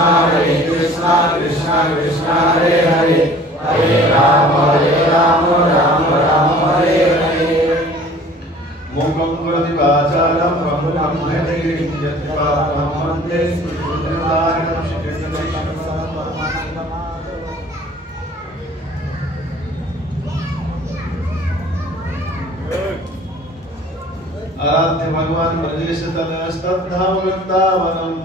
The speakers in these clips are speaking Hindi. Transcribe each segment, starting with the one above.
Hare Krishna कृष्ण कृष्ण हरे हरे हरे राम राम राम हरे हरे मूकं करोति वाचालं ब्रह्मणं हृदयं यत्पापं वन्दे श्रीकृष्णनारायणं श्रीकृष्णदेशं आराध्य भगवान ब्रजेश तलस्तद्धाम वृंदावनम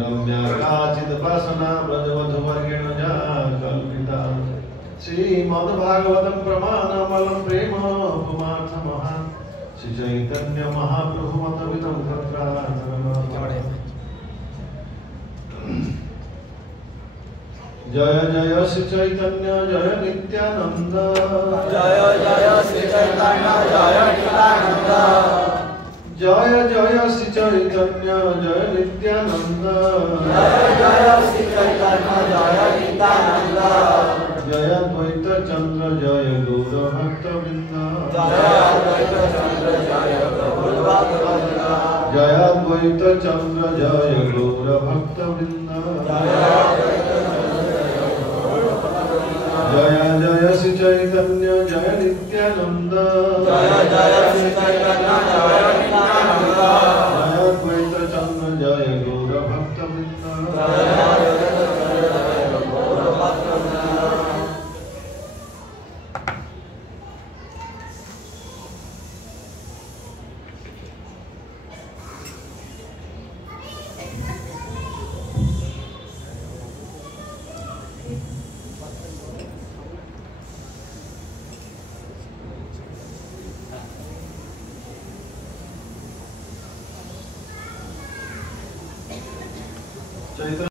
रम्याकाचिदपासना ब्रजवधूवर्गेण कल्पिता श्रीमद्भागवतं प्रमाणमलं प्रेमोपमार्थमः श्री चैतन्य महाप्रभु मतमिदं जय जय श्री चैतन्य जय नित्यानंद जय जय श्री चैतन्य जय नित्यानंद जय जय श्री चैतन्य जय नित्यानंद जय जय श्री चैतन्य जय नित्यानंद जय द्वैत चंद्र जय गौर भक्तवृंद जय द्वैत चंद्र जय गौर भक्तवृंद जय द्वैत चंद्र जय गौर भक्तवृंद जय जय श्री चैतन्य जय नित्यानंद जय जय श्री चैतन्य जय नित्यानंद जय द्वैत चंद्र जय गौर भक्तवृंद चैतन्य